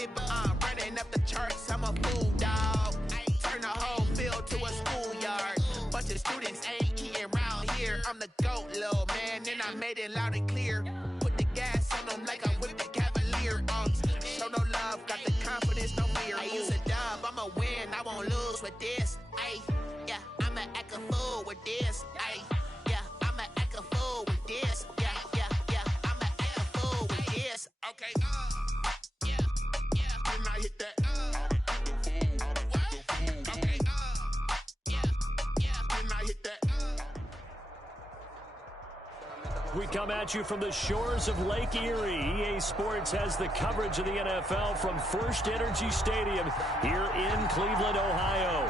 Running up the charts, I'm a fool, dog. Turn the whole field to a schoolyard. Bunch of students ain't eating round here. I'm the GOAT, little man, and I made it loud and clear. Put the gas on them like I whipped the Cavalier. Show no love, got the confidence, no fear. I use a dub, I'ma win, I won't lose with this. Yeah, I'ma act a fool with this. Yeah, I'ma act a fool with this. Yeah, I'ma act a fool with this. Okay, yeah, can I hit that? Okay, yeah, can I hit that? We come at you from the shores of Lake Erie. EA Sports has the coverage of the NFL from First Energy Stadium here in Cleveland, Ohio.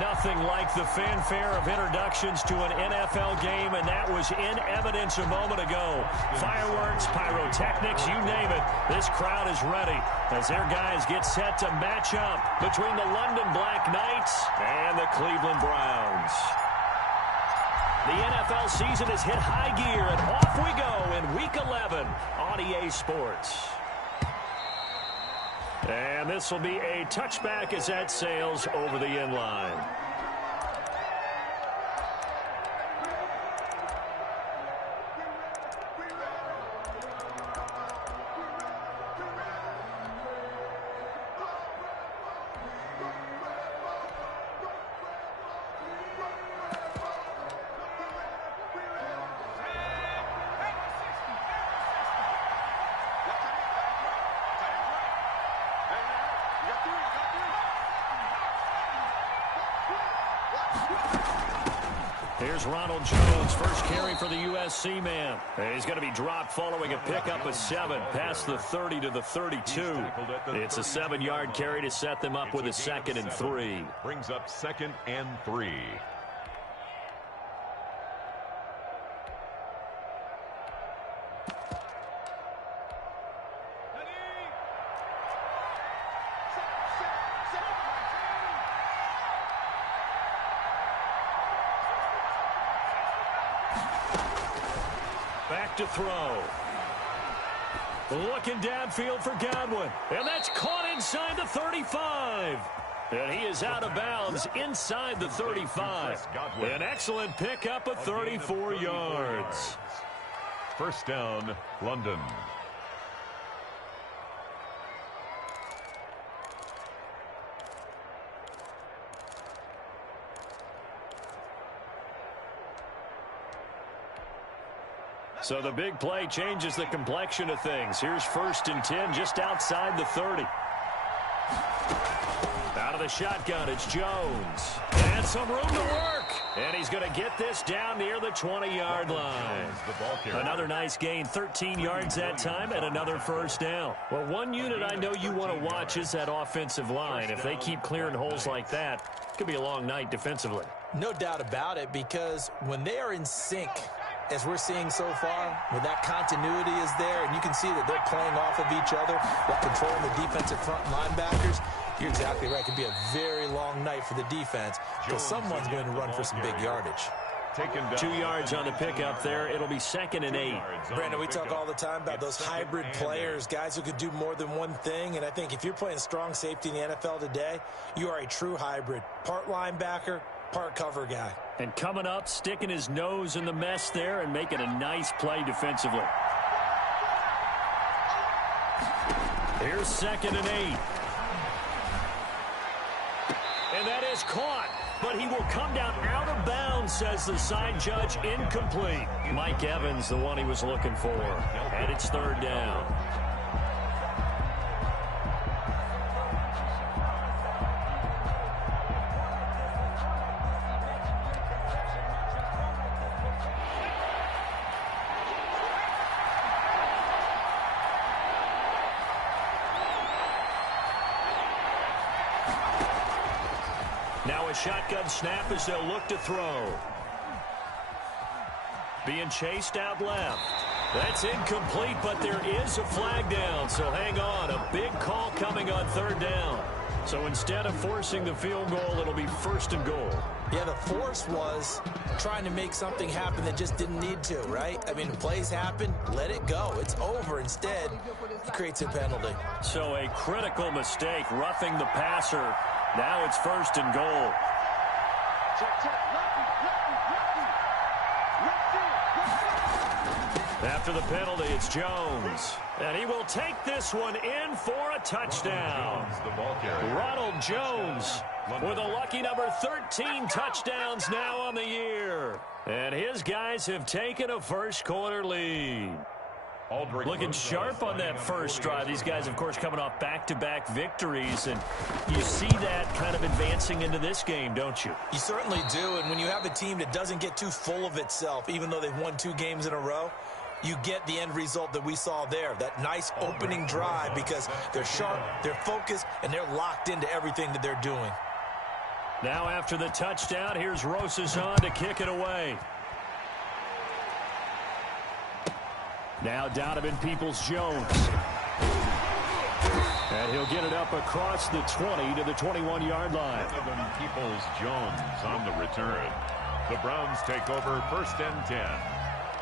Nothing like the fanfare of introductions to an NFL game, and that was in evidence a moment ago. Fireworks, pyrotechnics, you name it. This crowd is ready as their guys get set to match up between the London Black Knights and the Cleveland Browns. The NFL season has hit high gear, and off we go in Week 11 on EA Sports. And this will be a touchback as that sails over the end line. Here's Ronald Jones, first carry for the USC man. He's going to be dropped following a pickup of 7, past the 30 to the 32. It's a 7-yard carry to set them up with a 2nd and 3. Brings up 2nd and 3. Back to throw. Looking downfield for Godwin. And that's caught inside the 35. And he is out of bounds inside the 35. An excellent pickup of 34 yards. First down, London. So the big play changes the complexion of things. Here's 1st and 10 just outside the 30. Out of the shotgun, it's Jones. And some room to work. And he's going to get this down near the 20-yard line. Another nice gain, 13 yards that time, and another first down. Well, one unit I know you want to watch is that offensive line. If they keep clearing holes like that, it could be a long night defensively. No doubt about it, because when they are in sync, as we're seeing so far, when that continuity is there, and you can see that they're playing off of each other, while controlling the defensive front linebackers, you're exactly right. It could be a very long night for the defense, because someone's going to run for some big yardage. 2 yards on the pickup there. It'll be 2nd and 8. Brandon, we talk all the time about those hybrid players, guys who could do more than one thing, and I think if you're playing strong safety in the NFL today, you are a true hybrid. Part linebacker, part cover guy. And coming up, sticking his nose in the mess there and making a nice play defensively. Here's 2nd and 8. And that is caught. But he will come down out of bounds, says the side judge. Incomplete. Mike Evans, the one he was looking for. And it's 3rd down. Now a shotgun snap as they'll look to throw. Being chased out left. That's incomplete, but there is a flag down, so hang on. A big call coming on 3rd down. So instead of forcing the field goal, it'll be 1st and goal. Yeah, the force was trying to make something happen that just didn't need to, right? I mean, the plays happen, let it go. It's over. Instead, He creates a penalty. So a critical mistake, roughing the passer. Now it's 1st and goal. After the penalty, it's Jones. And he will take this one in for a touchdown. Ronald Jones with a lucky number 13 touchdowns now on the year. And his guys have taken a first quarter lead. Looking sharp on that first drive. These guys, of course, coming off back-to-back victories. And you see that kind of advancing into this game, don't you? You certainly do. And when you have a team that doesn't get too full of itself, even though they've won 2 games in a row, you get the end result that we saw there, that nice opening drive, because they're sharp, they're focused, and they're locked into everything that they're doing. Now after the touchdown, here's Rosas on to kick it away. Now Donovan Peoples-Jones. And he'll get it up across the 20 to the 21-yard line. Donovan Peoples-Jones on the return. The Browns take over 1st and 10.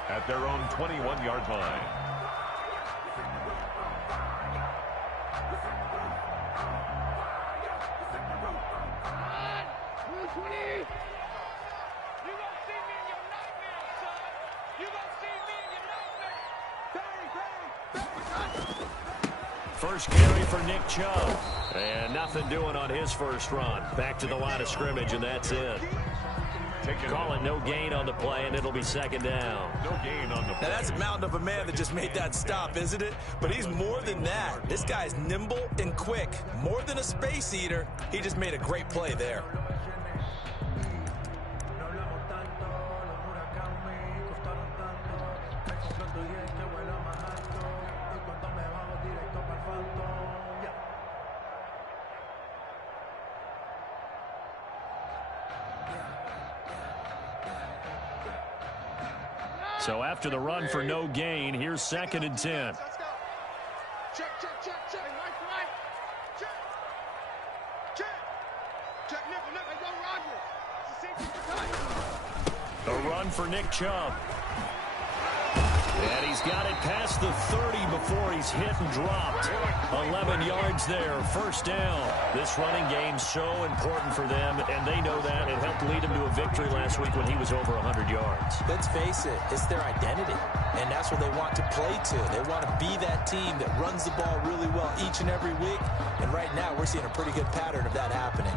At their own 21-yard line. First carry for Nick Chubb. And nothing doing on his first run. Back to the line of scrimmage, and that's it. Call it no gain on the play, and it'll be 2nd down. No gain on the play. Now, that's a mountain of a man that just made that stop, isn't it? But he's more than that. This guy's nimble and quick. More than a space eater. He just made a great play there. So after the run for no gain, here's 2nd and 10. Let's go. Check. Check, nickel. Go, Roger. A run for Nick Chubb. And he's got it past the 30 before he's hit and dropped. 11 yards there, 1st down. This running game's so important for them, and they know that. It helped lead him to a victory last week when he was over 100 yards. Let's face it, it's their identity, and that's what they want to play to. They want to be that team that runs the ball really well each and every week, and right now we're seeing a pretty good pattern of that happening.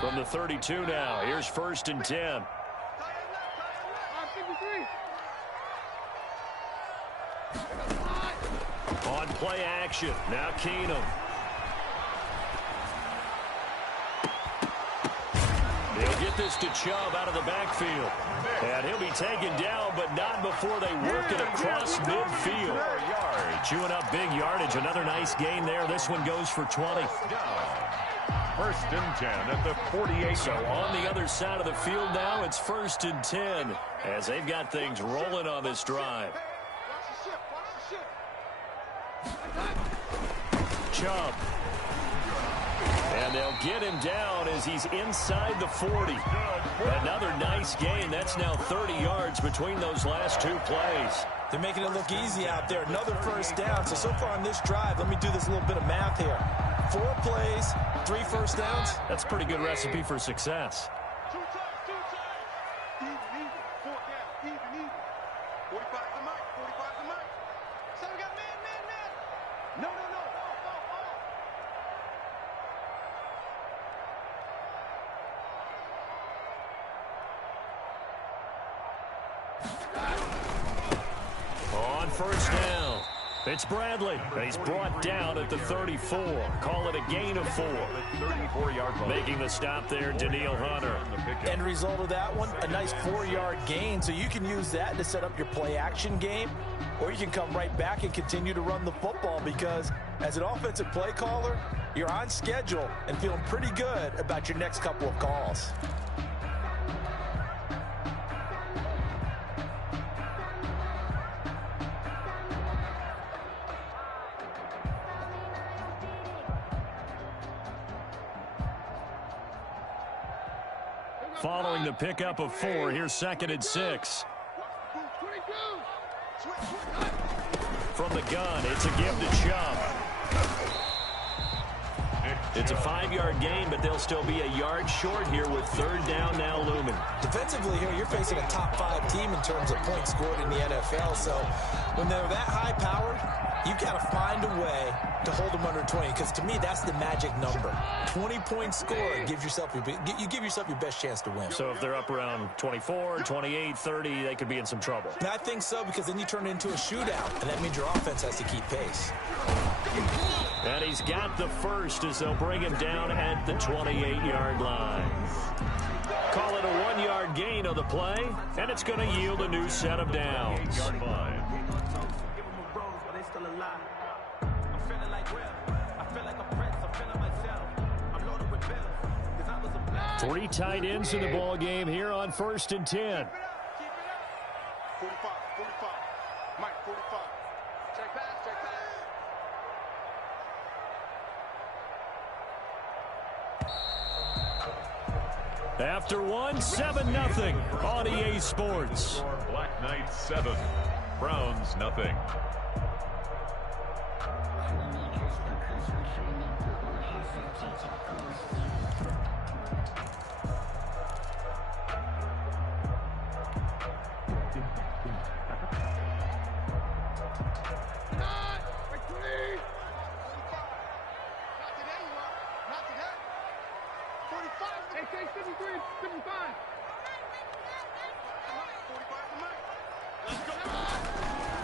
From the 32 now, here's 1st and 10. On play action, now Keenum. He'll get this to Chubb out of the backfield. And he'll be taken down, but not before they work it across midfield. Chewing up big yardage. Another nice gain there. This one goes for 20. 1st and 10 at the 48. So on the other side of the field now, it's 1st and 10 as they've got things rolling on this drive. Chubb. And they'll get him down as he's inside the 40. Another nice gain. That's now 30 yards between those last 2 plays. They're making it look easy out there. Another 1st down. So far on this drive, let me do this little bit of math here. 4 plays, 3 1st downs. That's a pretty good recipe for success. 2 times. Even. 4 down. Even. 45 the mic. So we got man. No. On 1st down, it's Bradley. He's brought down at the 34. Call it a gain of 4. 34-yard line. Making the stop there, Daniil Hunter. End result of that one, a nice 4-yard gain. So you can use that to set up your play action game, or you can come right back and continue to run the football, because as an offensive play caller, you're on schedule and feeling pretty good about your next couple of calls. following the pickup of 4. Here's 2nd and 6. From the gun, it's a give to Chubb. It's a 5-yard gain, but they'll still be a yard short here with 3rd down now looming. Defensively here, you're facing a top 5 team in terms of points scored in the NFL. So when they're that high-powered, you've got to find a way to hold them under 20, because to me, that's the magic number. 20-point score, you give yourself your best chance to win. So if they're up around 24, 28, 30, they could be in some trouble. And I think so, because then you turn it into a shootout, and that means your offense has to keep pace. And he's got the first as they'll bring him down at the 28-yard line. Call it a 1-yard gain on the play, and it's going to yield a new set of downs. 8-yard line. 3 tight ends in the ball game here on 1st and 10. 45, 45. Mike, 45. Check pass, check pass. After 1, 7-0 on EA Sports. Black Knights 7, Browns nothing.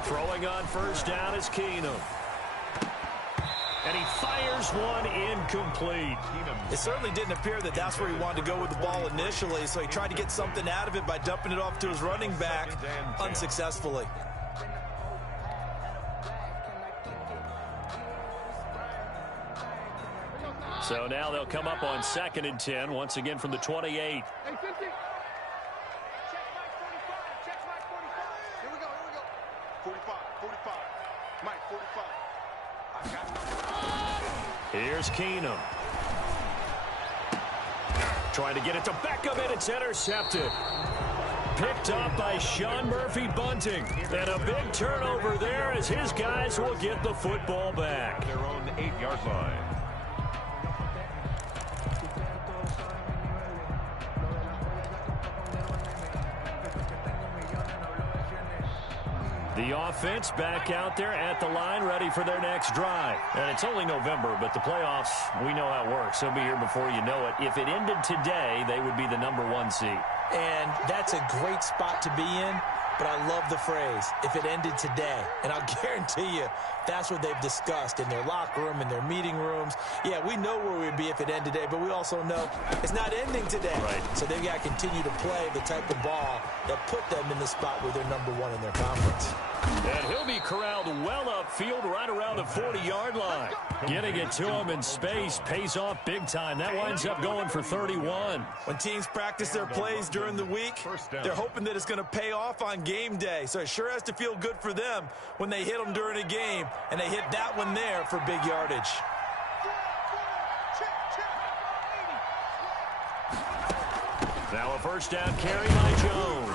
Throwing on 1st down is Keenum. And he fires one incomplete. It certainly didn't appear that that's where he wanted to go with the ball initially, so he tried to get something out of it by dumping it off to his running back unsuccessfully. So now they'll come up on 2nd and 10, once again from the 28. Here's Keenum. Trying to get it to Beckham, and it's intercepted. Picked up by Sean Murphy-Bunting. And a big turnover there as his guys will get the football back. Their own 8-yard line. The offense back out there at the line, ready for their next drive. And it's only November, but the playoffs, we know how it works. They'll be here before you know it. If it ended today, they would be the #1 seed. And that's a great spot to be in, but I love the phrase, if it ended today. And I'll guarantee you, that's what they've discussed in their locker room, in their meeting rooms. Yeah, we know where we'd be if it ended today, but we also know it's not ending today. Right. So they've got to continue to play the type of ball that put them in the spot where they're #1 in their conference. And he'll be corralled well upfield right around the 40-yard line. Getting it to him in space pays off big time. That winds up going for 31. When teams practice their plays during the week, they're hoping that it's going to pay off on game day. So it sure has to feel good for them when they hit them during a game, and they hit that one there for big yardage. Now a 1st down carry by Jones.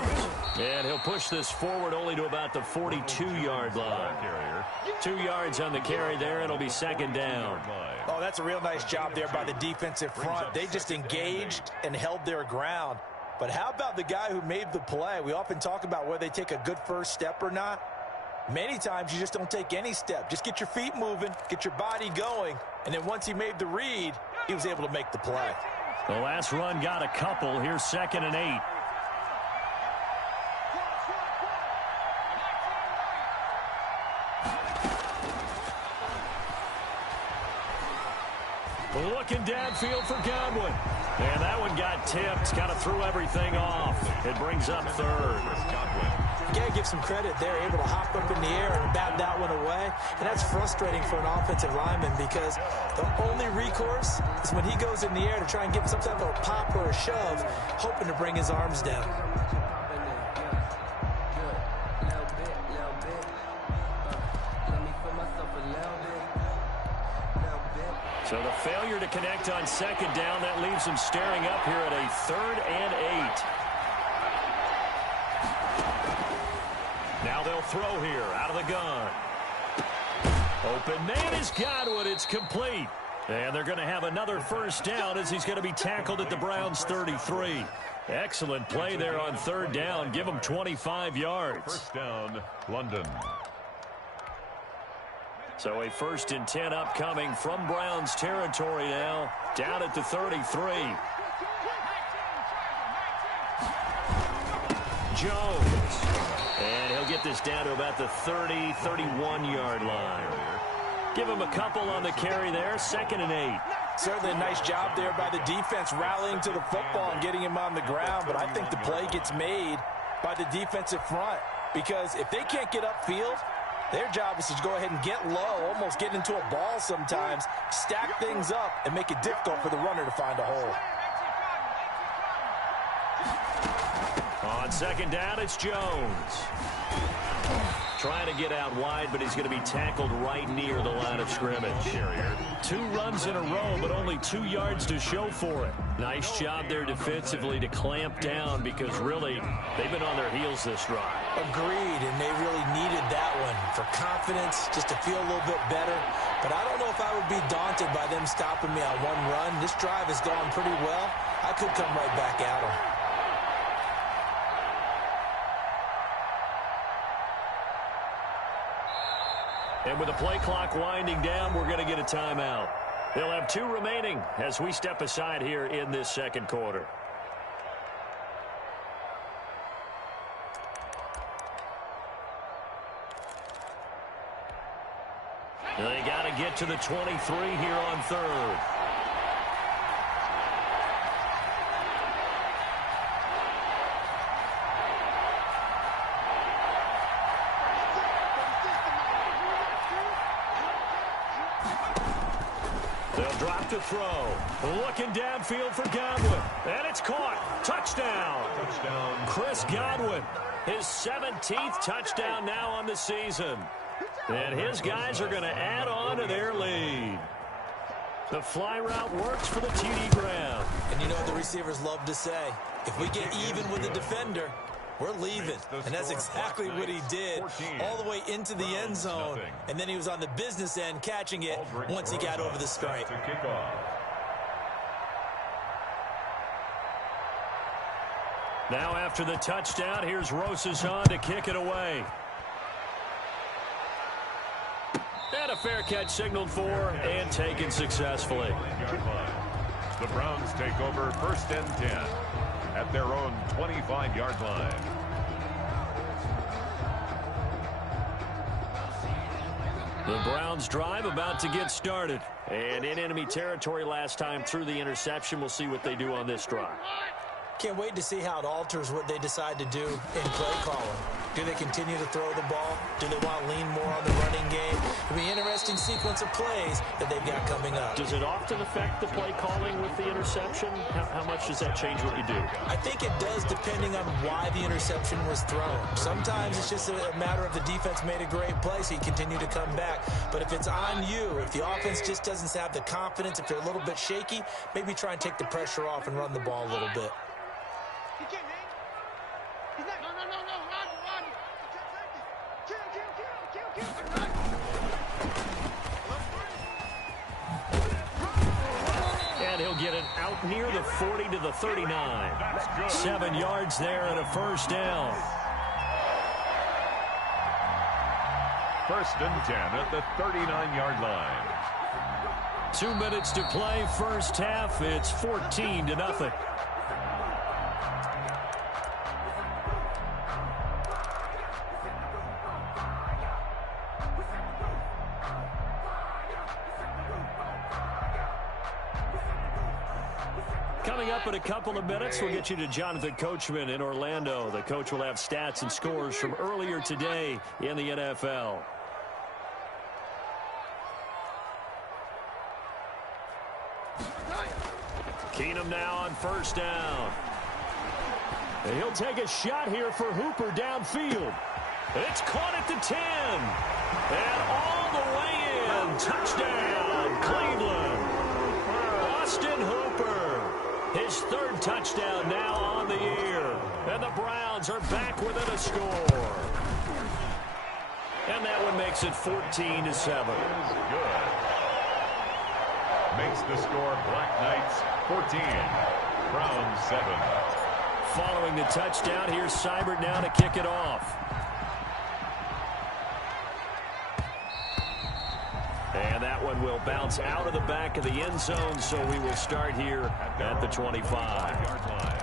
And he'll push this forward only to about the 42-yard line. 2 yards on the carry there. It'll be 2nd down. Oh, that's a real nice job there by the defensive front. They just engaged and held their ground. But how about the guy who made the play? We often talk about whether they take a good first step or not. Many times you just don't take any step. Just get your feet moving, get your body going, and then once he made the read, he was able to make the play. The last run got a couple. Here's 2nd and 8. Looking downfield for Godwin. And that one got tipped. Kind of threw everything off. It brings up 3rd. You got to give some credit. They're able to hop up in the air and bat that one away. And that's frustrating for an offensive lineman because the only recourse is when he goes in the air to try and give some type of a pop or a shove, hoping to bring his arms down. So the failure to connect on second down, that leaves them staring up here at a 3rd and 8. Now they'll throw here out of the gun. Open man is Godwin. It's complete. And they're going to have another first down as he's going to be tackled at the Browns' 33. Excellent play there on 3rd down. Give him 25 yards. First down, London. So a 1st and 10 upcoming from Browns territory now. Down at the 33. Jones. And he'll get this down to about the 30, 31-yard line. Give him a couple on the carry there. 2nd and 8. Certainly a nice job there by the defense rallying to the football and getting him on the ground. But I think the play gets made by the defensive front. Because if they can't get upfield, their job is to go ahead and get low, almost get into a ball sometimes, stack things up, and make it difficult for the runner to find a hole. On 2nd down, it's Jones. Trying to get out wide, but he's going to be tackled right near the line of scrimmage. 2 runs in a row, but only 2 yards to show for it. Nice job there defensively to clamp down because really they've been on their heels this drive. Agreed, and they really needed that one for confidence, just to feel a little bit better. But I don't know if I would be daunted by them stopping me on one run. This drive has gone pretty well. I could come right back at them. And with the play clock winding down, we're going to get a timeout. They'll have 2 remaining as we step aside here in this 2nd quarter. They got to get to the 23 here on 3rd. To throw. Looking downfield for Godwin. And it's caught. Touchdown. Chris Godwin. His 17th touchdown now on the season. And his guys are going to add on to their lead. The fly route works for the TD Graham. And you know what the receivers love to say? If we get even with the defender, we're leaving. And that's exactly what he did, all the way into the end zone. And then he was on the business end catching it once he got over the stripe. Now after the touchdown, here's Rosason to kick it away. And a fair catch signaled for and taken successfully. The Browns take over 1st and 10. At their own 25-yard line. The Browns drive about to get started. And in enemy territory last time through the interception. We'll see what they do on this drive. Can't wait to see how it alters what they decide to do in play calling. Do they continue to throw the ball? Do they want to lean more on the running game? It'll be an interesting sequence of plays that they've got coming up. Does it often affect the play calling with the interception? How much does that change what you do? I think it does depending on why the interception was thrown. Sometimes it's just a matter of the defense made a great play, so you continue to come back. But if it's on you, if the offense just doesn't have the confidence, if they're a little bit shaky, maybe try and take the pressure off and run the ball a little bit. And he'll get it out near the 40 to the 39. 7 yards there and a first down. 1st and 10 at the 39-yard line. 2 minutes to play, first half. It's 14-0. Coming up in a couple of minutes, we'll get you to Jonathan Coachman in Orlando. The coach will have stats and scores from earlier today in the NFL. Keenum now on first down. And he'll take a shot here for Hooper downfield. It's caught at the 10. And all the way in. Touchdown, Cleveland. His third touchdown now on the year. And the Browns are back within a score. And that one makes it 14-7. Good. Makes the score Black Knights 14, Browns 7. Following the touchdown, here's Seibert now to kick it off. And that one will bounce out of the back of the end zone, so we will start here at the 25-yard line.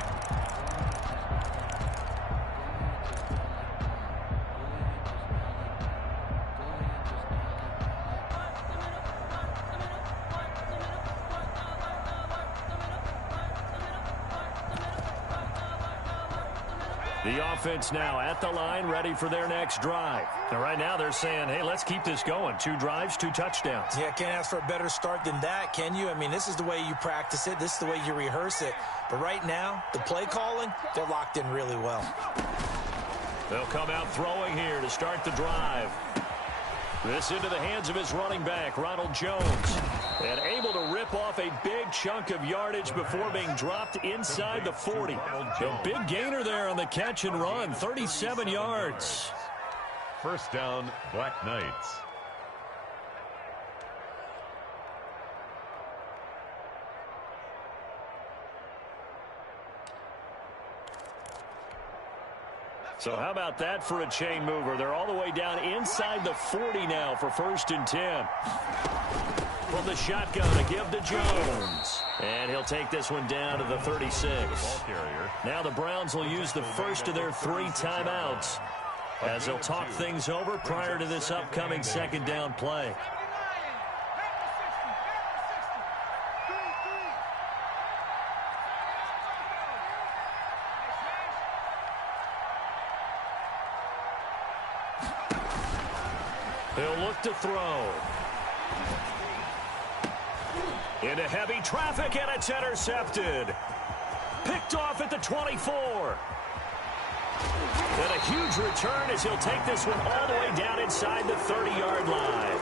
The offense now at the line, ready for their next drive. And right now they're saying, hey, let's keep this going. 2 drives, 2 touchdowns. Yeah, can't ask for a better start than that, can you? I mean, this is the way you practice it. This is the way you rehearse it. But right now, the play calling, they're locked in really well. They'll come out throwing here to start the drive. This into the hands of his running back, Ronald Jones. And able to rip off a big chunk of yardage before being dropped inside the 40. A big gainer there on the catch and run, 37 yards. First down, Black Knights. So how about that for a chain mover? They're all the way down inside the 40 now for 1st and 10. From the shotgun to give to Jones. And he'll take this one down to the 36. Now the Browns will use the first of their 3 timeouts as they'll talk things over prior to this upcoming 2nd down play. He'll look to throw. Into heavy traffic, and it's intercepted. Picked off at the 24. And a huge return as he'll take this one all the way down inside the 30-yard line.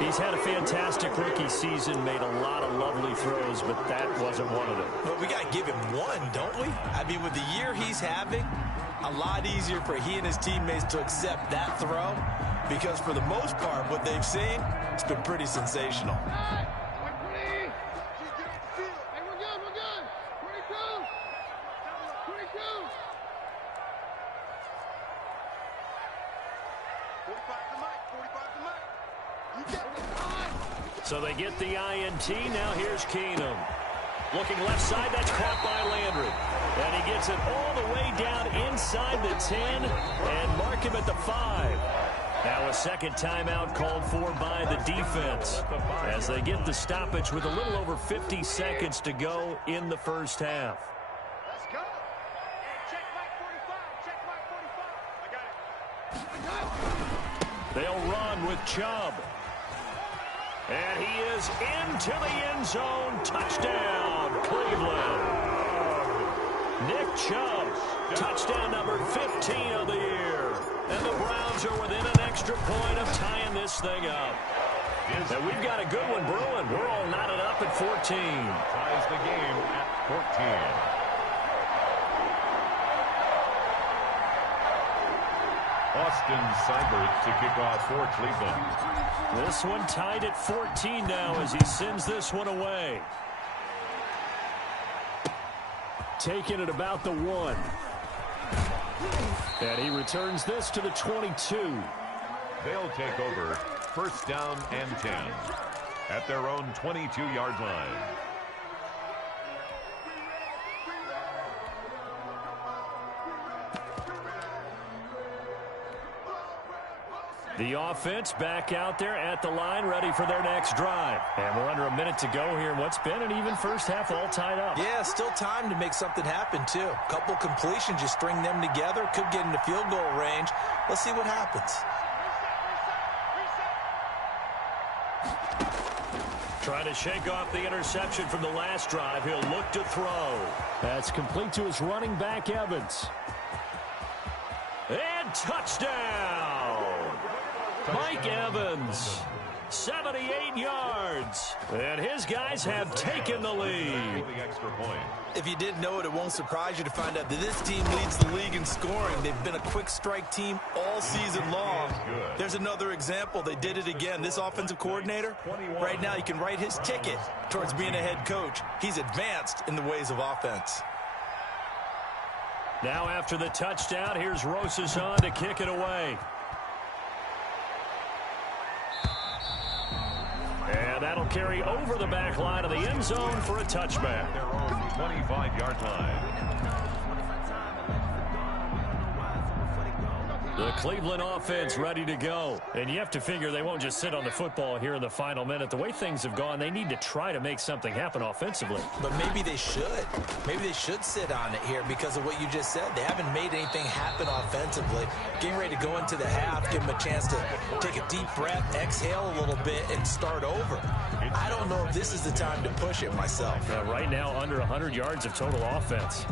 He's had a fantastic rookie season, made a lot of lovely throws, but that wasn't one of them. But we got to give him one, don't we? I mean, with the year he's having, a lot easier for he and his teammates to accept that throw, because for the most part, what they've seen, it's been pretty sensational. So they get the INT. Now here's Keenum. Looking left side, that's caught by Landry. And he gets it all the way down inside the 10 and mark him at the 5. Now a second timeout called for by the defense as they get the stoppage with a little over 50 seconds to go in the first half. Let's go. Check mark 45. Check mark 45. I got it. They'll run with Chubb. And he is into the end zone. Touchdown, Cleveland. Nick Chubb, touchdown number 15 of the year. And the Browns are within an extra point of tying this thing up. And we've got a good one brewing. We're all knotted up at 14. Ties the game at 14. Austin Seibert to kick off for Cleveland. This one tied at 14 now as he sends this one away. Taking it about the 1. And he returns this to the 22. They'll take over first down and 10 at their own 22-yard line. The offense back out there at the line, ready for their next drive. And we're under a minute to go here in what's been an even first half, all tied up. Yeah, still time to make something happen, too. A couple completions, you string them together, could get into field goal range. Let's see what happens. Trying to shake off the interception from the last drive. He'll look to throw. That's complete to his running back, Evans. And touchdown! Mike Evans 78 yards. And his guys have taken the lead. If you didn't know it, it won't surprise you to find out that this team leads the league in scoring. They've been a quick strike team all season long. There's another example. They did it again. This offensive coordinator, right now you can write his ticket towards being a head coach. He's advanced in the ways of offense. Now after the touchdown, here's Rosas on to kick it away. And that'll carry over the back line of the end zone for a touchback. Their own 25-yard line. The Cleveland offense ready to go. And you have to figure they won't just sit on the football here in the final minute. The way things have gone, they need to try to make something happen offensively. But maybe they should. Maybe they should sit on it here because of what you just said. They haven't made anything happen offensively. Getting ready to go into the half, give them a chance to take a deep breath, exhale a little bit, and start over. I don't know if this is the time to push it myself. Right now, under 100 yards of total offense.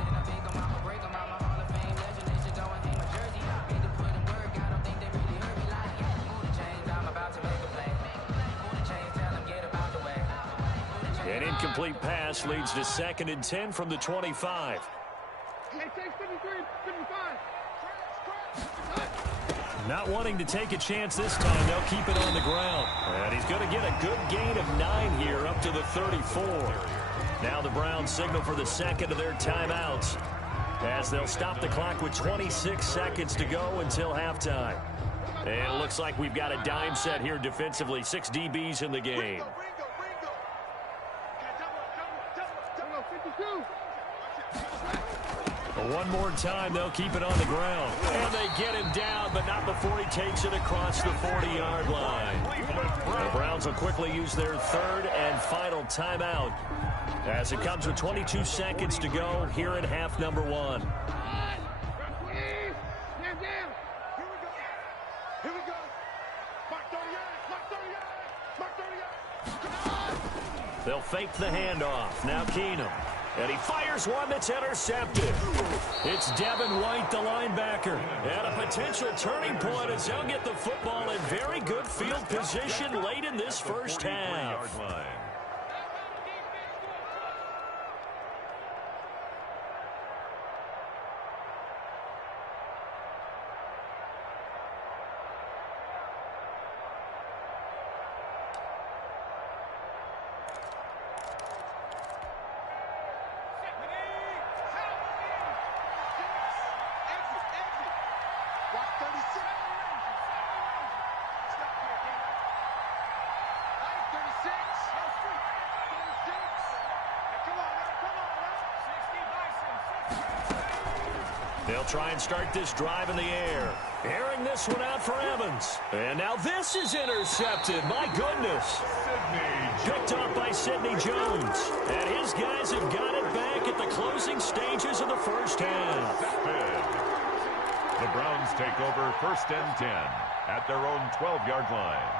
An incomplete pass leads to 2nd and 10 from the 25. Not wanting to take a chance this time, they'll keep it on the ground. And he's going to get a good gain of 9 here up to the 34. Now the Browns signal for the second of their timeouts as they'll stop the clock with 26 seconds to go until halftime. And it looks like we've got a dime set here defensively. 6 DBs in the game. One more time, they'll keep it on the ground. And they get him down, but not before he takes it across the 40-yard line. The Browns will quickly use their third and final timeout as it comes with 22 seconds to go here in half number 1. They'll fake the handoff. Now Keenum. And he fires one that's intercepted. It's Devin White, the linebacker. And a potential turning point as they'll get the football in very good field position late in this first half. They'll try and start this drive in the air. Airing this one out for Evans. And now this is intercepted. My goodness. Picked off by Sidney Jones. And his guys have got it back at the closing stages of the first half. The Browns take over 1st and 10 at their own 12-yard line.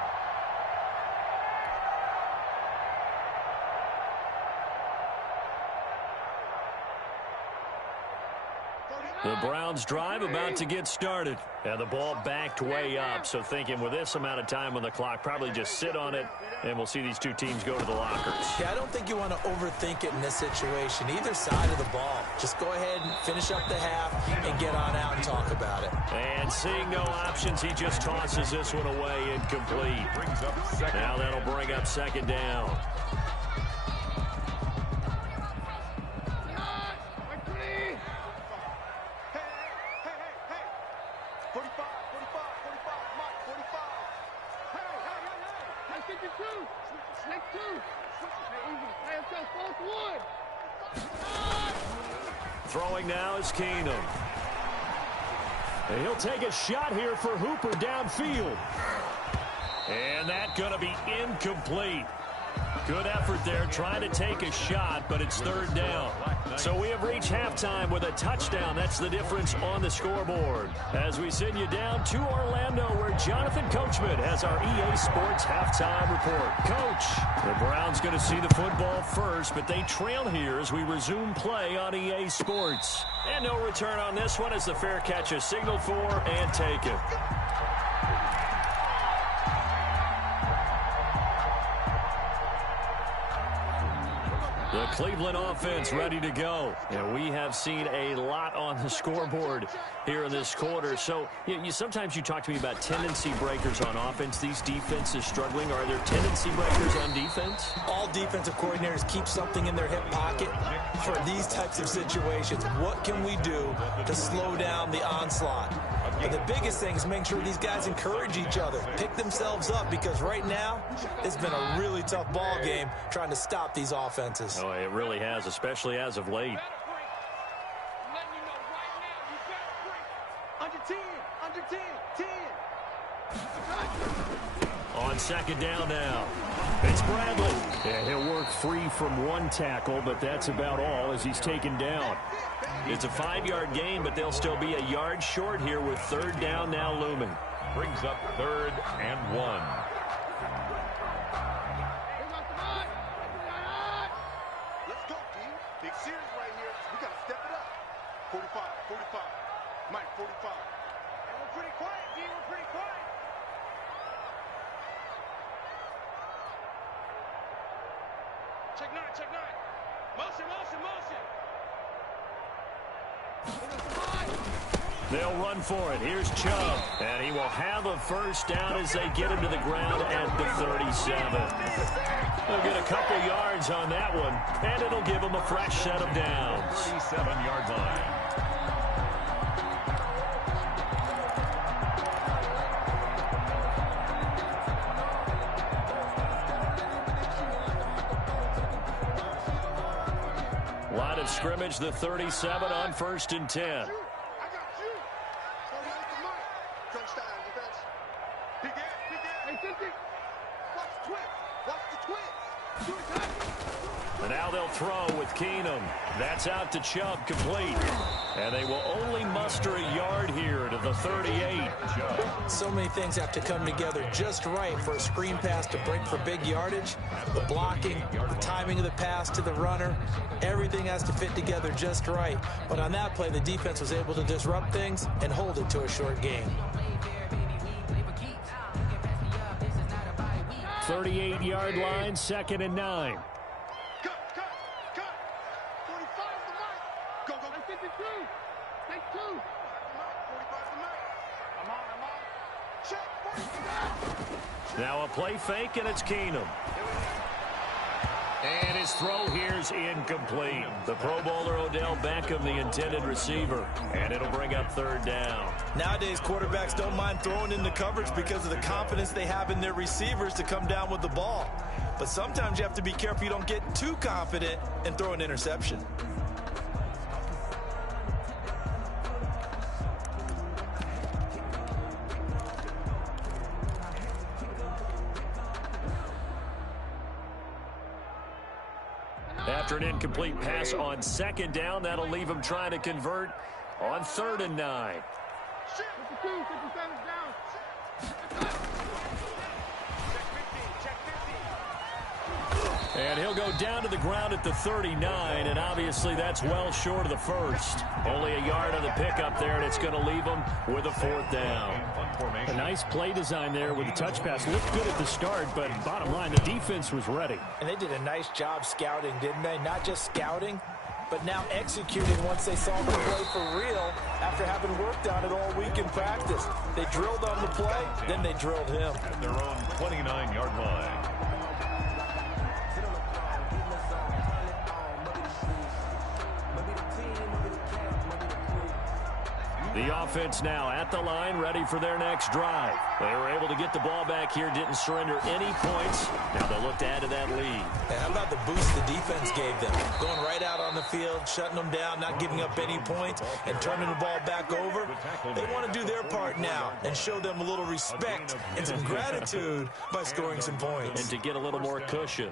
The Browns drive about to get started. And the ball backed way up. So thinking with this amount of time on the clock, probably just sit on it, and we'll see these two teams go to the lockers. Yeah, I don't think you want to overthink it in this situation. Either side of the ball. Just go ahead and finish up the half and get on out and talk about it. And seeing no options, he just tosses this one away incomplete. Now that'll bring up 2nd down. Throwing now is Keenum. And he'll take a shot here for Hooper downfield. And that's going to be incomplete. Good effort there trying to take a shot, but it's 3rd down. So we have reached halftime with a touchdown. That's the difference on the scoreboard. As we send you down to Orlando, where Jonathan Coachman has our EA Sports halftime report. Coach, the Browns going to see the football first, but they trail here as we resume play on EA Sports. And no return on this one as the fair catch is signaled for and taken. The Cleveland offense ready to go. And we have seen a lot on the scoreboard here in this quarter. So sometimes you talk to me about tendency breakers on offense. These defenses struggling. Are there tendency breakers on defense? All defensive coordinators keep something in their hip pocket for these types of situations. What can we do to slow down the onslaught? But the biggest thing is making sure these guys encourage each other, pick themselves up, because right now it's been a really tough ball game trying to stop these offenses. Oh, it really has, especially as of late. Under 10, under 10, 10. On second down now. It's Bradley. Yeah, he'll work free from one tackle, but that's about all as he's taken down. It's a 5-yard gain, but they'll still be a yard short here with third down now looming. Brings up 3rd and 1. Let's go, team. Big series right here. We got to step it up. 45, 45. Mike, 45. And we're pretty quiet, D. We're pretty quiet. Check 9, check 9. Motion, motion, motion. They'll run for it. Here's Chubb. And he will have a first down as they get him to the ground at the 37. They'll get a couple yards on that one, and it'll give them a fresh set of downs. 37-yard line. Line of scrimmage, the 37 on 1st and 10. I got you. 48 to Mike. Crunch time, defense. Big ass, big ass. Hey, Cincy. Watch the twist. Watch the twist. Do the tackle. And now they'll throw with Keenum. That's out to Chubb, complete. And they will only muster a yard here to the 38. So many things have to come together just right for a screen pass to break for big yardage. The blocking, the timing of the pass to the runner, everything has to fit together just right. But on that play, the defense was able to disrupt things and hold it to a short gain. 38-yard line, 2nd and 9. Cut, cut, cut. 45 to Mike. Go, go. 52. Take 2. 45 to Mike. I'm on. Check. 45. Now a play fake, and it's Keenum. And his throw here's incomplete. The Pro Bowler Odell Beckham, the intended receiver. And it'll bring up 3rd down. Nowadays, quarterbacks don't mind throwing in the coverage because of the confidence they have in their receivers to come down with the ball. But sometimes you have to be careful you don't get too confident and throw an interception. After an incomplete pass on 2nd down, that'll leave him trying to convert on 3rd and 9. 52, 57 down. And he'll go down to the ground at the 39, and obviously that's well short of the first. Only a yard on the pickup there, and it's going to leave him with a 4th down. A nice play design there with the touch pass. Looked good at the start, but bottom line, the defense was ready. And they did a nice job scouting, didn't they? Not just scouting, but now executing once they saw the play for real after having worked on it all week in practice. They drilled on the play, then they drilled him. At their own 29-yard line. The offense now at the line, ready for their next drive. They were able to get the ball back here, didn't surrender any points. Now they'll look to add to that lead. And how about the boost the defense gave them? Going right out on the field, shutting them down, not giving up any points, and turning the ball back over. They want to do their part now and show them a little respect and some gratitude by scoring some points. And to get a little more cushion.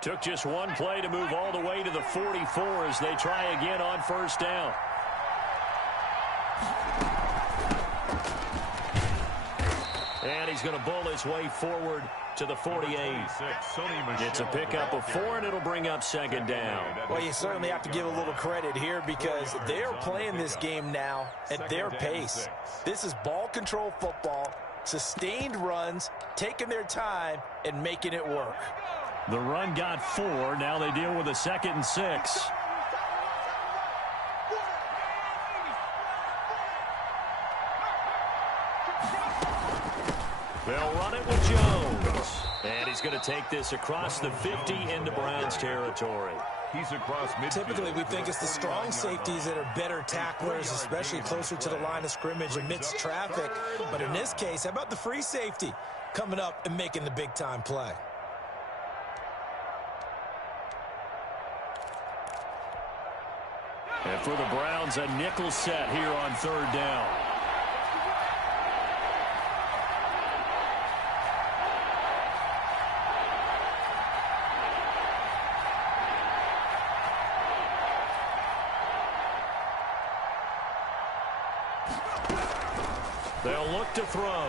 Took just one play to move all the way to the 44 as they try again on 1st down. And he's going to bowl his way forward to the 48. It's a pickup of 4, and it'll bring up second down. Well, you certainly have to give a little credit here because they're playing this game now at their pace. This is ball control football, sustained runs, taking their time, and making it work. The run got 4. Now they deal with a 2nd and 6. They'll run it with Jones. And he's going to take this across the 50 into Browns territory. He's across midfield. Typically, we think it's the strong safeties that are better tacklers, especially closer to the line of scrimmage amidst traffic. But in this case, how about the free safety coming up and making the big-time play? And for the Browns, a nickel set here on 3rd down. They'll look to throw.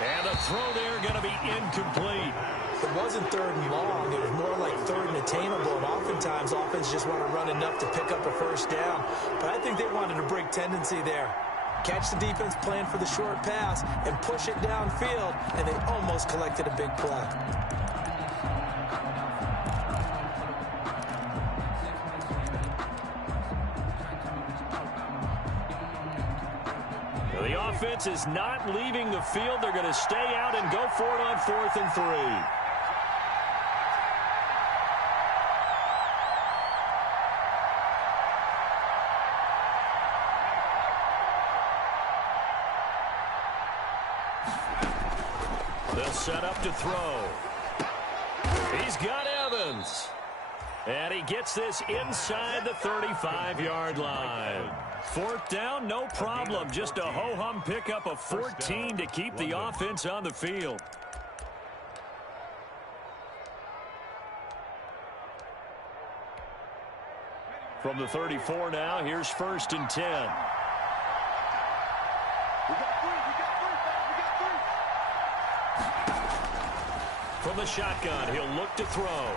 And a throw there going to be incomplete. It wasn't 3rd and long. It was more like 3rd and attainable. And oftentimes, offense just want to run enough to pick up a 1st down. But I think they wanted a break tendency there. Catch the defense plan for the short pass and push it downfield. And they almost collected a big play. The offense is not leaving the field. They're going to stay out and go for it on 4th and 3. They'll set up to throw. He's got Evans. And he gets this inside the 35-yard line. 4th down, no problem. Just a ho-hum pickup of 14 to keep the offense on the field. From the 34 now, here's 1st and 10. From the shotgun, he'll look to throw.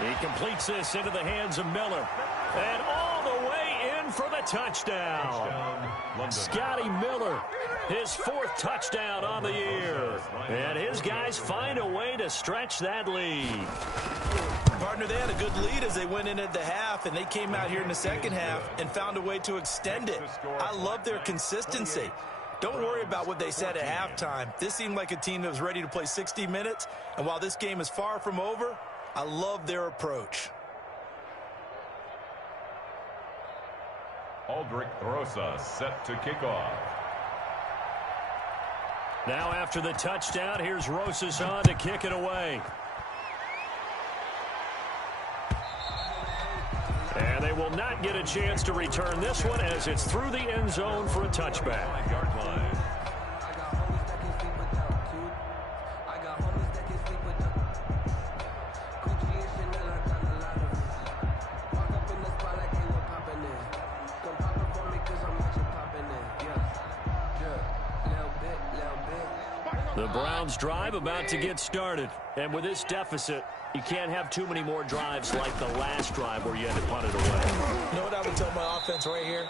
He completes this into the hands of Miller. And all the way in for the touchdown. Scotty Miller, his 4th touchdown on the year. And his guys find a way to stretch that lead. Partner, they had a good lead as they went in at the half, and they came out here in the 2nd half and found a way to extend it. I love their consistency. Don't worry about what they said at halftime. This seemed like a team that was ready to play 60 minutes, and while this game is far from over, I love their approach. Aldrich Rosa set to kick off. Now after the touchdown, here's Rosas on to kick it away. And they will not get a chance to return this one as it's through the end zone for a touchback. The Browns drive about to get started. And with this deficit, you can't have too many more drives like the last drive where you had to punt it away. You know what I would tell my offense right here?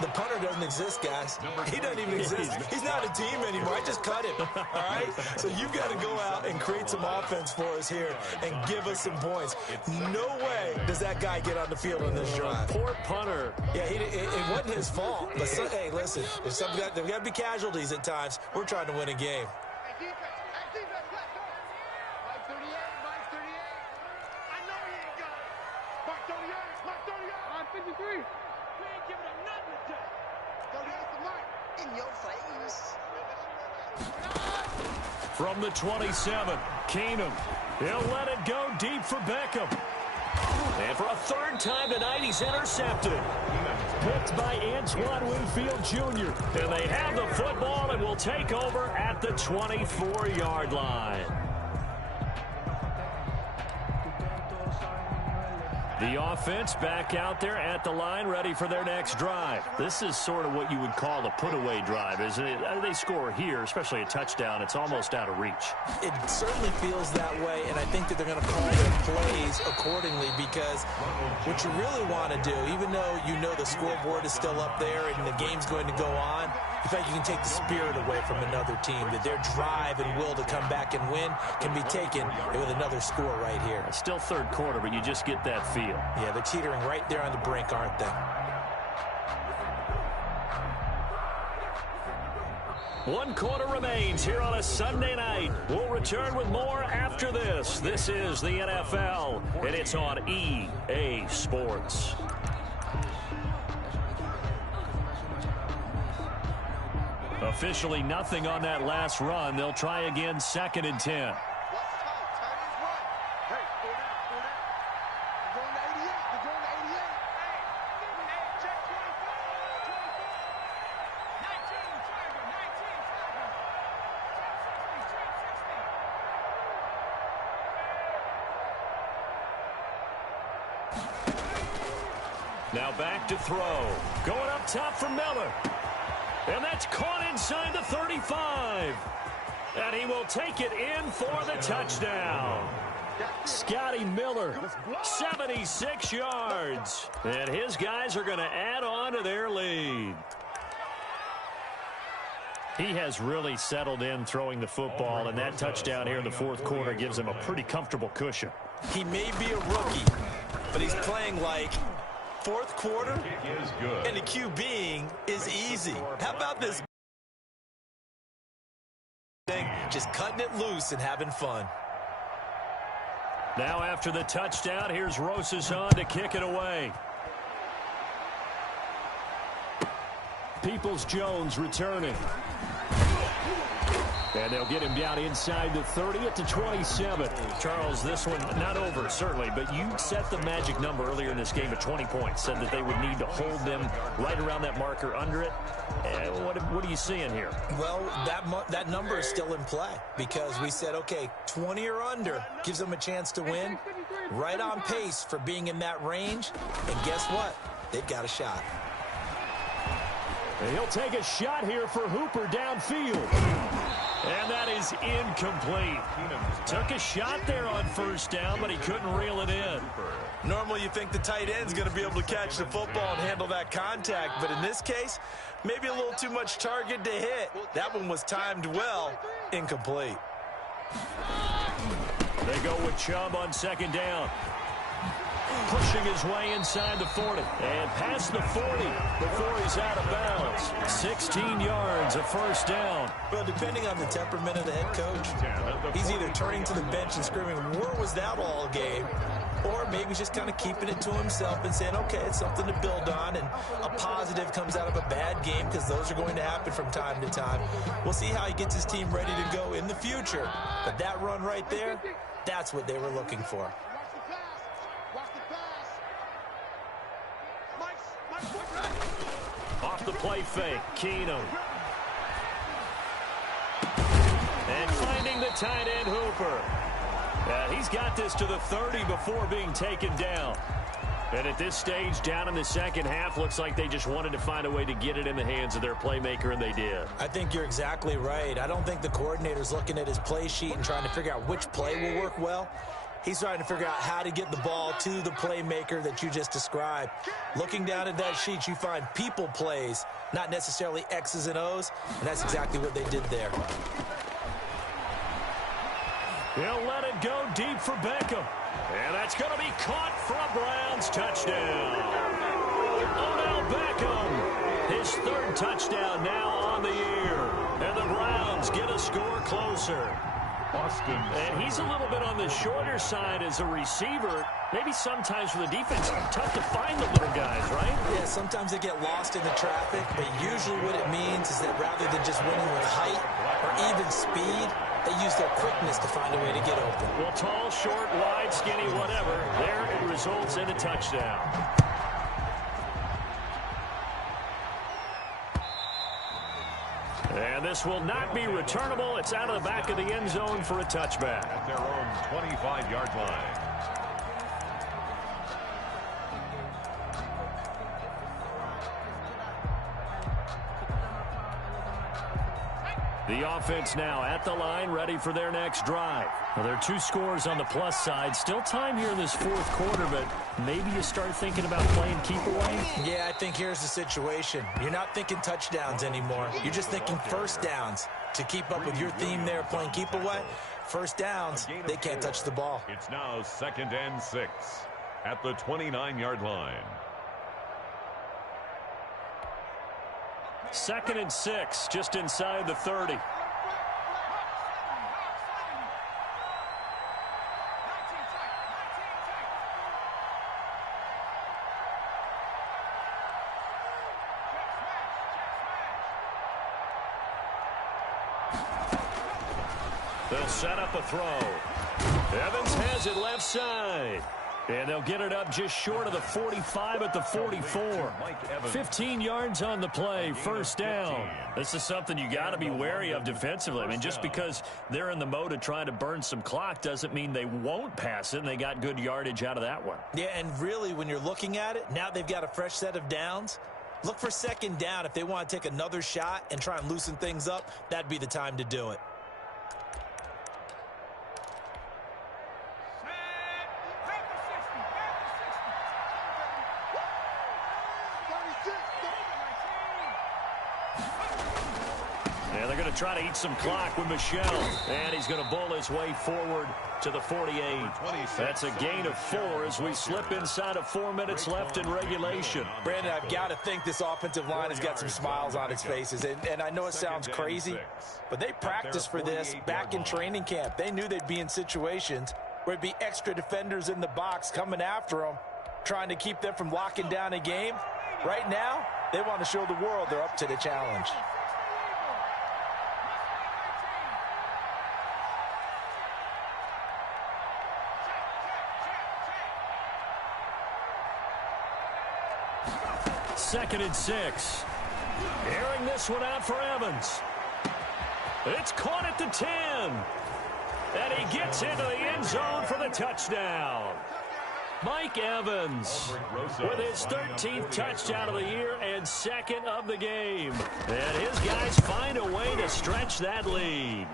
The punter doesn't exist, guys. He doesn't even exist. He's not a team anymore. I just cut him, all right? So you've got to go out and create some offense for us here and give us some points. No way does that guy get on the field on this drive. Poor punter. Yeah, it wasn't his fault. But hey, listen, there's got to be casualties at times. We're trying to win a game. From the 27, Keenum. He'll let it go deep for Beckham. And for a 3rd time tonight, he's intercepted. Picked by Antoine Winfield Jr. And they have the football and will take over at the 24-yard line. The offense back out there at the line, ready for their next drive. This is sort of what you would call a put-away drive, isn't it? They score here, especially a touchdown. It's almost out of reach. It certainly feels that way, and I think that they're going to call their plays accordingly, because what you really want to do, even though you know the scoreboard is still up there and the game's going to go on, in fact, you can take the spirit away from another team, that their drive and will to come back and win can be taken with another score right here. It's still third quarter, but you just get that feel. Yeah, they're teetering right there on the brink, aren't they? One quarter remains here on a Sunday night. We'll return with more after this. This is the NFL, and it's on EA Sports. Officially nothing on that last run. They'll try again, 2nd and 10. Now back to throw. Going up top for Miller. And that's caught inside the 35. And he will take it in for the touchdown. Scotty Miller, 76 yards. And his guys are going to add on to their lead. He has really settled in throwing the football, and that touchdown here in the fourth quarter gives him a pretty comfortable cushion. He may be a rookie, but he's playing like fourth quarter, and the QBing is easy. How about this thing? Just cutting it loose and having fun. Now after the touchdown, here's Rosas on to kick it away. Peoples-Jones returning. And they'll get him down inside the 30 at the 27. Charles, this one not over, certainly, but you set the magic number earlier in this game at 20 points, said that they would need to hold them right around that marker under it. What are you seeing here? Well, that number is still in play, because we said, okay, 20 or under gives them a chance to win. Right on pace for being in that range, and guess what? They've got a shot. And he'll take a shot here for Hooper downfield. And that is incomplete. Took a shot there on first down, but he couldn't reel it in. Normally you think the tight end's going to be able to catch the football and handle that contact, but in this case, maybe a little too much target to hit. That one was timed well, incomplete. They go with Chubb on 2nd down. Pushing his way inside the 40 and past the 40 before he's out of bounds. 16 yards, a first down. Well, depending on the temperament of the head coach, he's either turning to the bench and screaming, "Where was that all game?" Or maybe he's just kind of keeping it to himself and saying, okay, it's something to build on, and a positive comes out of a bad game, because those are going to happen from time to time. We'll see how he gets his team ready to go in the future. But that run right there, that's what they were looking for. Off the play fake, Keenum. And finding the tight end, Hooper. He's got this to the 30 before being taken down. And at this stage, down in the second half, looks like they just wanted to find a way to get it in the hands of their playmaker, and they did. I think you're exactly right. I don't think the coordinator's looking at his play sheet and trying to figure out which play will work well. He's trying to figure out how to get the ball to the playmaker that you just described. Looking down at that sheet, you find people plays, not necessarily X's and O's, and that's exactly what they did there. He'll let it go deep for Beckham. And that's going to be caught for a Browns touchdown. Odell Beckham, his 3rd touchdown now on the year. And the Browns get a score closer. And he's a little bit on the shorter side as a receiver. Maybe sometimes for the defense, tough to find the little guys, right? Yeah, sometimes they get lost in the traffic, but usually what it means is that rather than just winning with height or even speed, they use their quickness to find a way to get open. Well, tall, short, wide, skinny, whatever, there it results in a touchdown. And this will not be returnable. It's out of the back of the end zone for a touchback. At their own 25-yard line. The offense now at the line, ready for their next drive. Well, there are 2 scores on the plus side. Still time here in this fourth quarter, but maybe you start thinking about playing keep away? Yeah, I think here's the situation. You're not thinking touchdowns anymore. You're just thinking first downs. To keep up with your theme there, playing keep away, first downs, they can't touch the ball. It's now 2nd and 6 at the 29-yard line. 2nd and 6, just inside the 30. They'll set up a throw. Evans has it left side. And they'll get it up just short of the 45 at the 44. 15 yards on the play, first down. This is something you got to be wary of defensively. I mean, just because they're in the mode of trying to burn some clock doesn't mean they won't pass it, and they got good yardage out of that one. Yeah, and really, when you're looking at it, now they've got a fresh set of downs. Look for second down. If they want to take another shot and try and loosen things up, that'd be the time to do it. Yeah, they're going to try to eat some clock with Michel. And he's going to bull his way forward to the 48. That's a gain of 4 as we slip inside of 4 minutes left in regulation. Brandon, I've got to think this offensive line has got some smiles on its faces. And I know it sounds crazy, but they practiced for this back in training camp. They knew they'd be in situations where it'd be extra defenders in the box coming after them, trying to keep them from locking down a game. Right now, they want to show the world they're up to the challenge. Second and 6. Airing this one out for Evans. It's caught at the 10. And he gets into the end zone for the touchdown. Mike Evans with his 13th touchdown of the year and 2nd of the game. And his guys find a way to stretch that lead.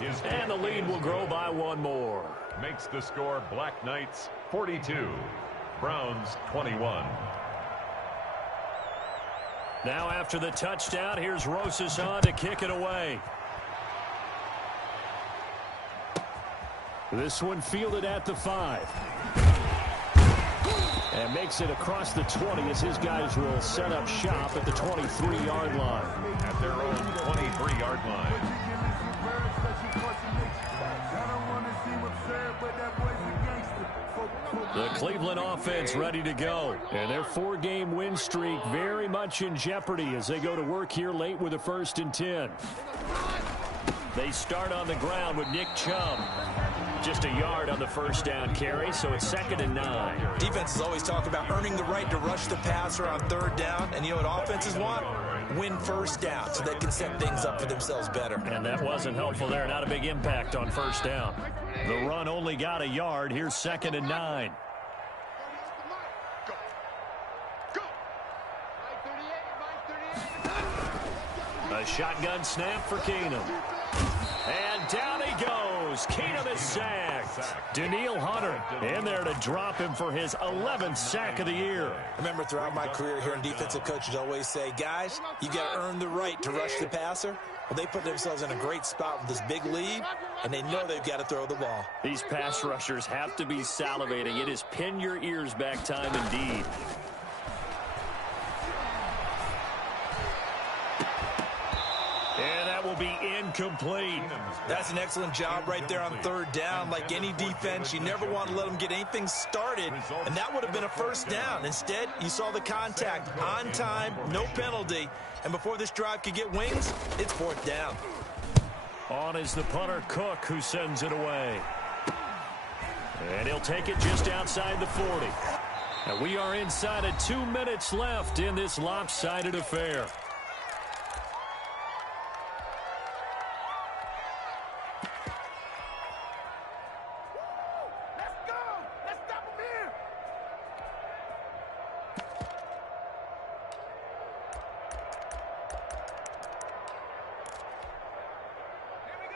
And the lead will grow by 1 more. Makes the score Black Knights 42, Browns 21. Now after the touchdown, here's Rosas on to kick it away. This one fielded at the 5. And makes it across the 20 as his guys will set up shop at the 23-yard line. At their own 23-yard line. The Cleveland offense ready to go. And their 4-game win streak very much in jeopardy as they go to work here late with a 1st and 10. They start on the ground with Nick Chubb. Just a yard on the first down carry, so it's 2nd and 9. Defenses always talk about earning the right to rush the passer on 3rd down. And you know what offenses want? Win first down so they can set things up for themselves better. And that wasn't helpful there. Not a big impact on first down. The run only got a yard. Here's 2nd and 9. A shotgun snap for Keenum. And down he goes. Keenum is sacked. Danielle Hunter in there to drop him for his 11th sack of the year. Remember, throughout my career here in defensive coaches always say, guys, you got to earn the right to rush the passer. Well, they put themselves in a great spot with this big lead, and they know they've got to throw the ball. These pass rushers have to be salivating. It is pin your ears back time indeed. And that will be incomplete. That's an excellent job right there on 3rd down. Like any defense, you never want to let them get anything started, and that would have been a first down. Instead, you saw the contact on time, no penalty, and before this drive could get wings, it's 4th down. On is the punter, Cook, who sends it away. And he'll take it just outside the 40. And we are inside of 2 minutes left in this lopsided affair.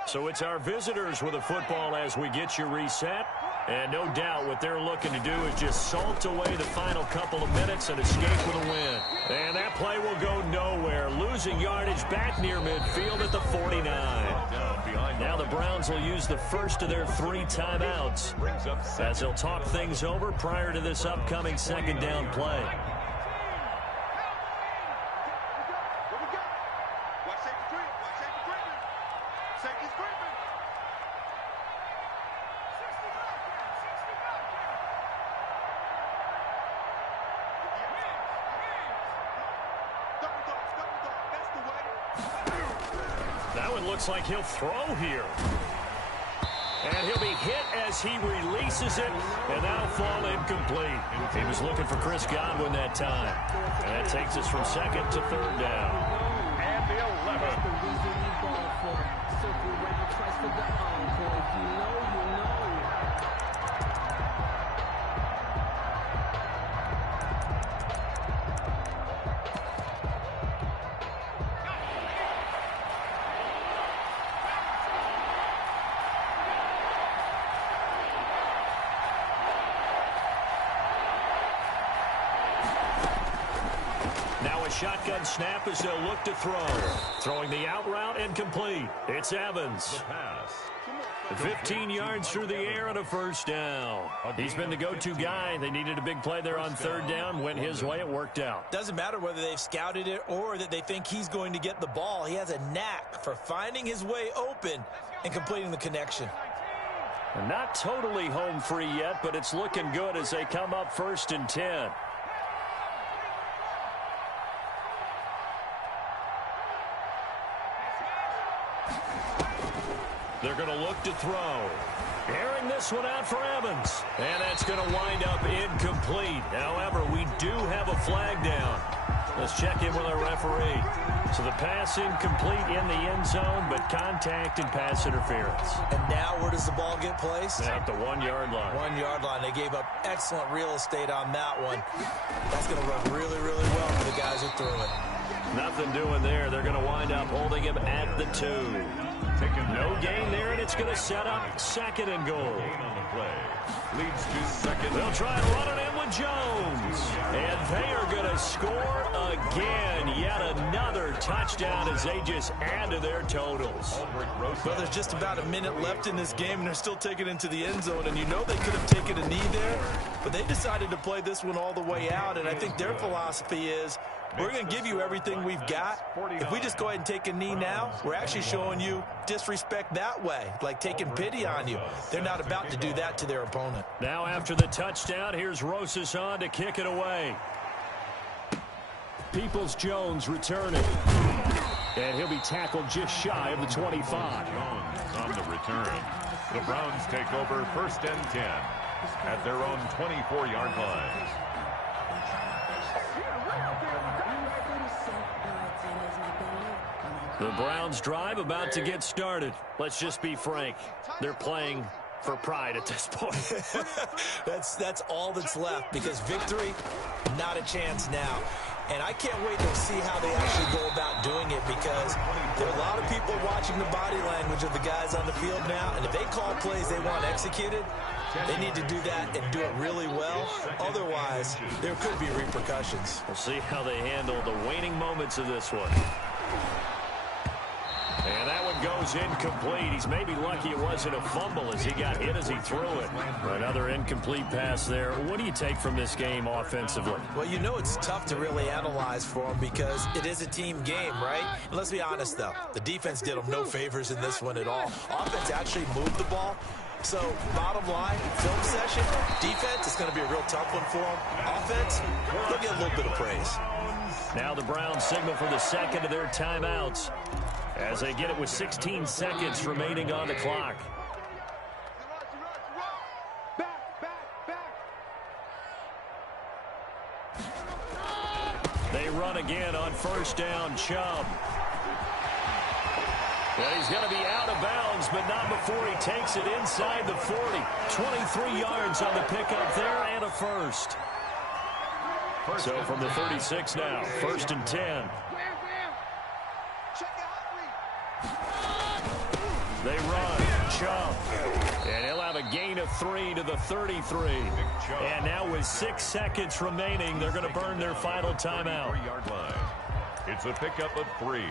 So it's our visitors with a football as we get you reset. And no doubt what they're looking to do is just salt away the final couple of minutes and escape with a win. And that play will go nowhere. Losing yardage back near midfield at the 49. Now the Browns will use the first of their 3 timeouts as they'll talk things over prior to this upcoming second down play. That one looks like he'll throw here. And he'll be hit as he releases it, and that'll fall incomplete. He was looking for Chris Godwin that time. And that takes us from second to third down. And the 11. Shotgun snap as they'll look to throw. Throwing the out route and complete. It's Evans. 15 yards through the air and a first down. He's been the go-to guy. They needed a big play there on third down. Went his way. It worked out. Doesn't matter whether they've scouted it or that they think he's going to get the ball. He has a knack for finding his way open and completing the connection. Not totally home free yet, but it's looking good as they come up 1st and 10. They're going to look to throw. Airing this one out for Evans. And that's going to wind up incomplete. However, we do have a flag down. Let's check in with our referee. So the pass incomplete in the end zone, but contact and pass interference. And now where does the ball get placed? At the 1-yard line. 1-yard line. They gave up excellent real estate on that one. That's going to run really, really well for the guys who threw it. Nothing doing there. They're going to wind up holding him at the 2. No gain there, and it's going to set up 2nd and goal. On the play. Leads to 2nd. They'll try to run it in with Jones. And they are going to score again. Yet another touchdown as they just add to their totals. Well, there's just about a minute left in this game, and they're still taking it into the end zone. And you know they could have taken a knee there, but they decided to play this one all the way out. And I think their philosophy is, we're going to give you everything we've got. If we just go ahead and take a knee now, we're actually showing you disrespect that way, like taking pity on you. They're not about to do that to their opponent. Now after the touchdown, here's Rosas on to kick it away. Peoples-Jones returning. And he'll be tackled just shy of the 25. Jones on the return. The Browns take over 1st and 10 at their own 24-yard line. The Browns drive about to get started. Let's just be frank. They're playing for pride at this point. That's all that's left, because victory, not a chance now. And I can't wait to see how they actually go about doing it, because there are a lot of people watching the body language of the guys on the field now, and if they call plays they want executed, they need to do that and do it really well. Otherwise, there could be repercussions. We'll see how they handle the waning moments of this one. And that one goes incomplete. He's maybe lucky it wasn't a fumble as he got hit as he threw it. Another incomplete pass there. What do you take from this game offensively? Well, you know it's tough to really analyze for them because it is a team game, right? And let's be honest, though. The defense did them no favors in this one at all. Offense actually moved the ball. So, bottom line, film session, defense is going to be a real tough one for them. Offense, they'll get a little bit of praise. Now the Browns signal for the second of their timeouts as they get it with 16 seconds remaining on the clock. They run again on 1st down, Chubb. Well, he's going to be out of bounds, but not before he takes it inside the 40. 23 yards on the pickup there and a first. So from the 36 now, 1st and 10. They run. Chubb. And he'll have a gain of 3 to the 33. And now with 6 seconds remaining, they're going to burn their final timeout. It's a pickup of 3.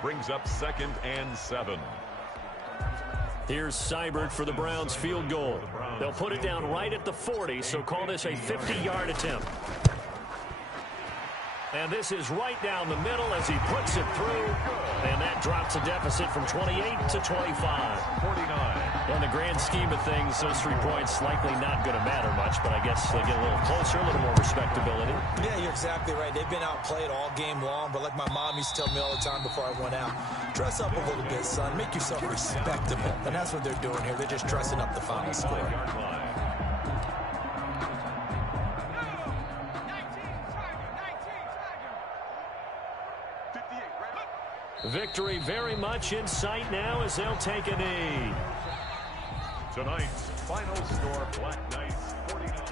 Brings up 2nd and 7. Here's Seibert for the Browns field goal. They'll put it down right at the 40, so call this a 50-yard attempt. And this is right down the middle as he puts it through. And that drops a deficit from 28 to 25. 49. In the grand scheme of things, those 3 points likely not going to matter much, but I guess they get a little closer, a little more respectability. Yeah, you're exactly right. They've been outplayed all game long, but like my mom used to tell me all the time before I went out, dress up a little bit, son. Make yourself respectable. And that's what they're doing here. They're just dressing up the final score. Victory very much in sight now as they'll take a knee. Tonight's final score, Black Knights 49.